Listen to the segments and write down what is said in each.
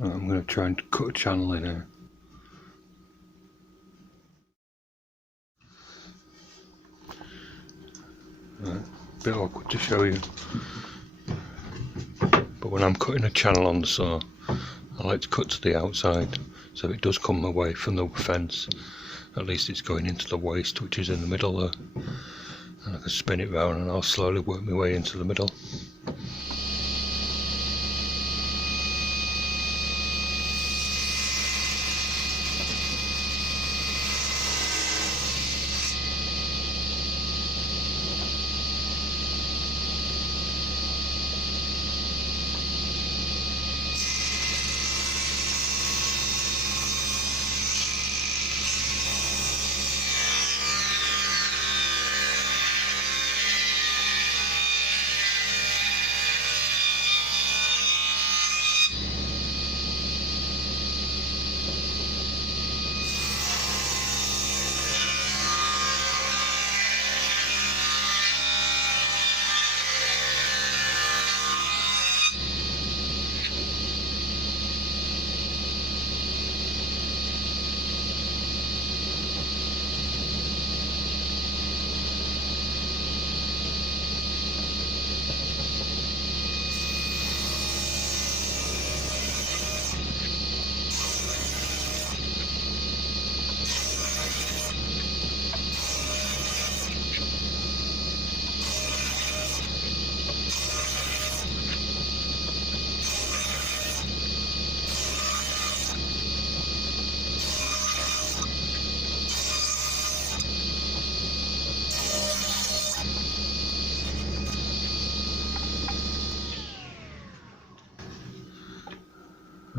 I'm going to try and cut a channel in here. Right, bit awkward to show you, but when I'm cutting a channel on the saw, I like to cut to the outside, so if it does come away from the fence, at least it's going into the waste, which is in the middle there, and I can spin it round and I'll slowly work my way into the middle.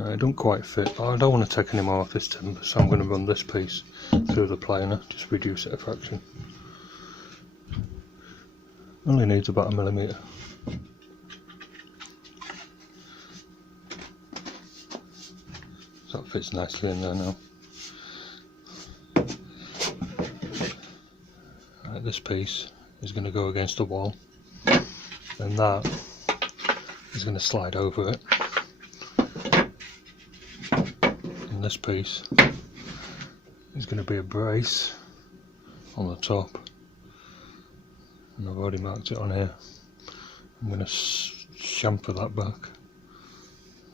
It don't quite fit. I don't want to take any more off this timber, so I'm going to run this piece through the planer, just reduce it a fraction. Only needs about 1 millimetre. So that fits nicely in there now. Right, this piece is going to go against the wall, and that is going to slide over it. And this piece is going to be a brace on the top, and I've already marked it on here. I'm going to chamfer that back,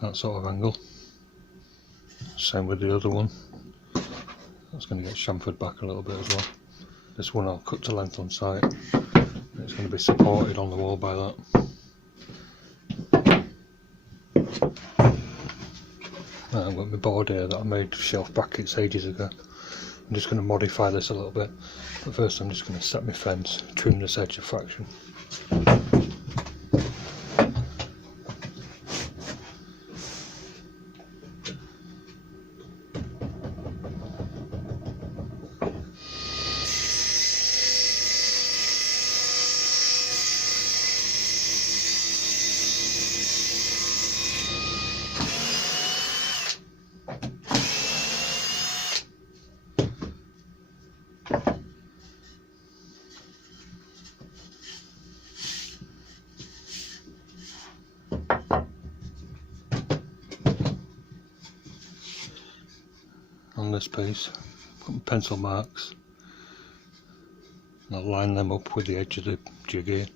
that sort of angle. Same with the other one, that's going to get chamfered back a little bit as well. This one I'll cut to length on site, and it's going to be supported on the wall by that. I've got my board here that I made shelf brackets ages ago. I'm just going to modify this a little bit, but first I'm just going to set my fence, trim this edge a fraction. On this piece, got my pencil marks, and I'll line them up with the edge of the jig here.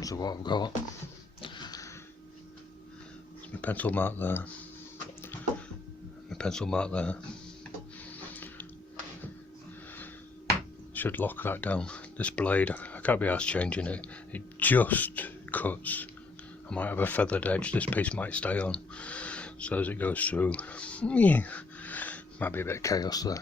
So what I've got is my pencil mark there, my pencil mark there. Should lock that down. This blade, I can't be arsed changing it. It just cuts I might have a feathered edge, this piece might stay on, so as it goes through, might be a bit of chaos there.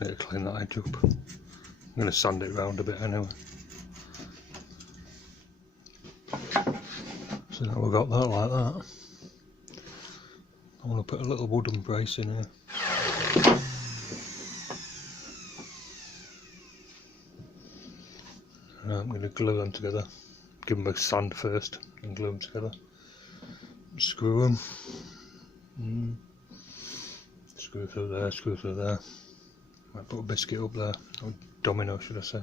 Need to clean that edge up. I'm going to sand it round a bit anyway. So now we've got that like that. I want to put a little wooden brace in here. And I'm going to glue them together. Give them a sand first and glue them together. Screw them. Screw through there, screw through there. Might put a biscuit up there, or domino should I say.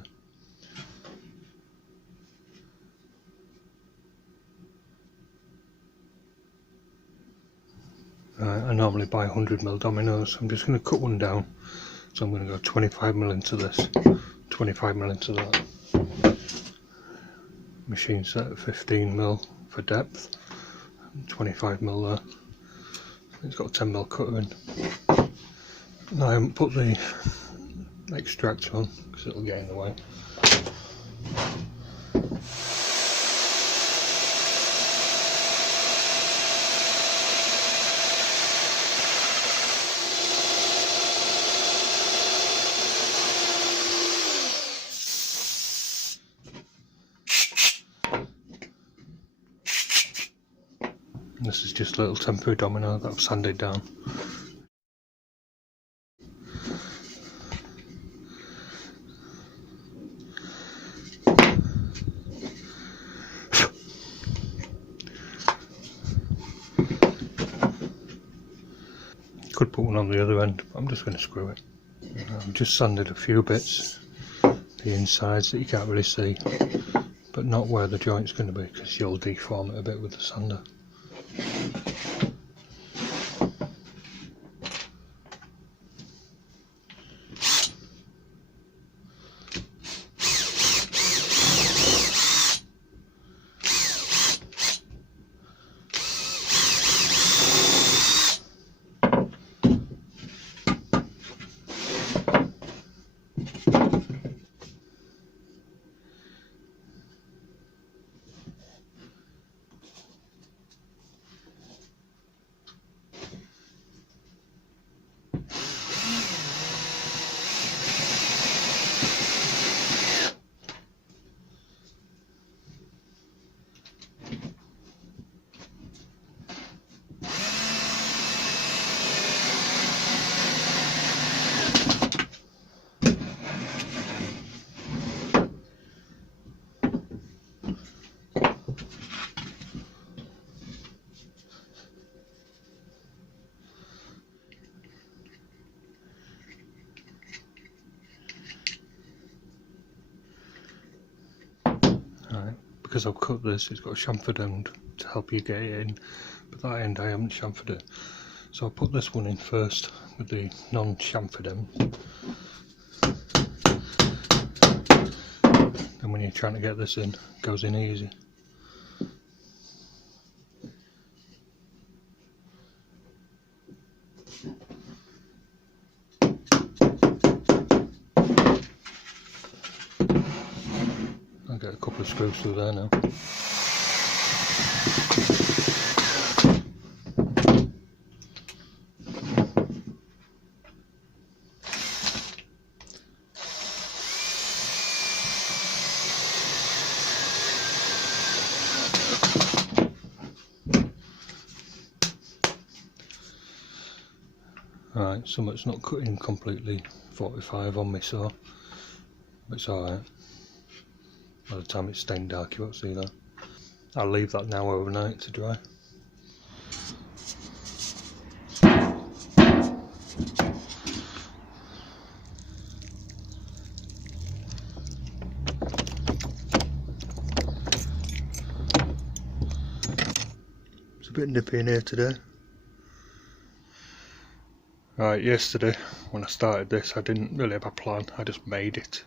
Right, I normally buy 100mm dominoes. I'm just going to cut one down. So I'm going to go 25mm into this, 25mm into that. Machine set at 15mm for depth, 25mm there. It's got a 10mm cutter in. Now I haven't put the extractor on because it'll get in the way. This is just a little temporary domino that I've sanded down. Could put one on the other end, but I'm just going to screw it. I've just sanded a few bits, the insides that you can't really see, but not where the joint's going to be because you'll deform it a bit with the sander. Because I've cut this, it's got a chamfered end to help you get it in, but that end I haven't chamfered it, so I'll put this one in first with the non-chamfered end, and when you're trying to get this in, it goes in easy. Get a couple of screws through there now. Right, something's not cutting completely 45 on me, so it's alright. By the time it's stained dark you won't see that. I'll leave that now overnight to dry. It's a bit nippy in here today. Right, yesterday when I started this I didn't really have a plan, I just made it.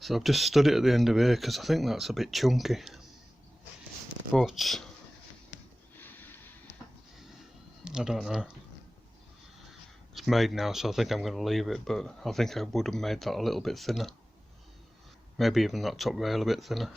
So I've just stood it at the end of here because I think that's a bit chunky. But I don't know. It's made now, so I think I'm going to leave it, but I think I would have made that a little bit thinner. Maybe even that top rail a bit thinner.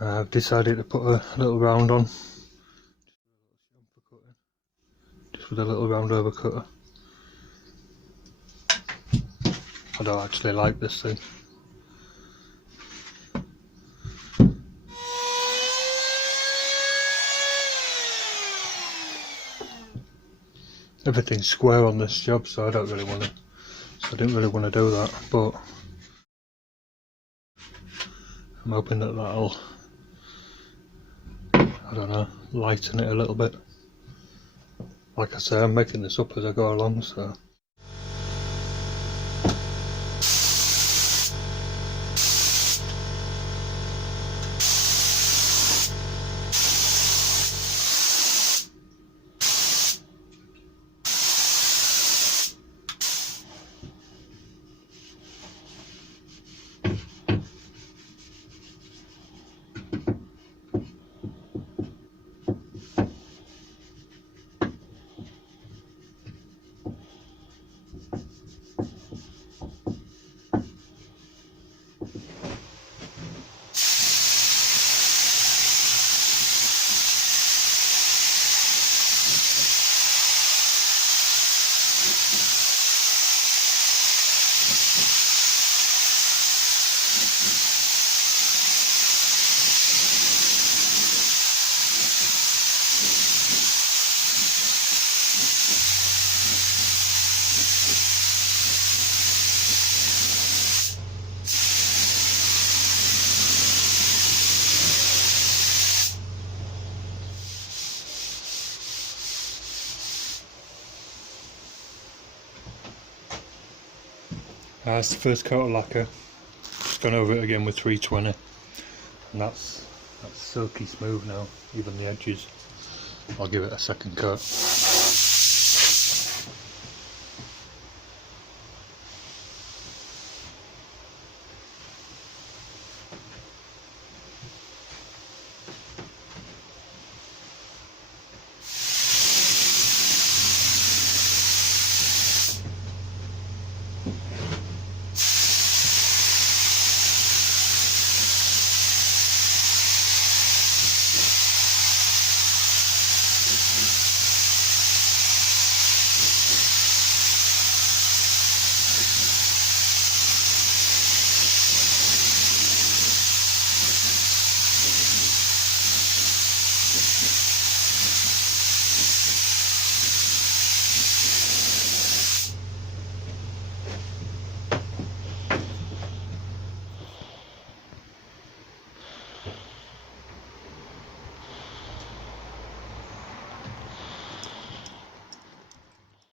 I've decided to put a little round on, just with a little round over cutter. I don't actually like this thing. Everything's square on this job, so I didn't really want to do that, but I'm hoping that that'll, I don't know, lighten it a little bit. Like I say, I'm making this up as I go along, so. That's the first coat of lacquer. Just gone over it again with 320, and that's silky smooth now, even the edges. I'll give it a second coat.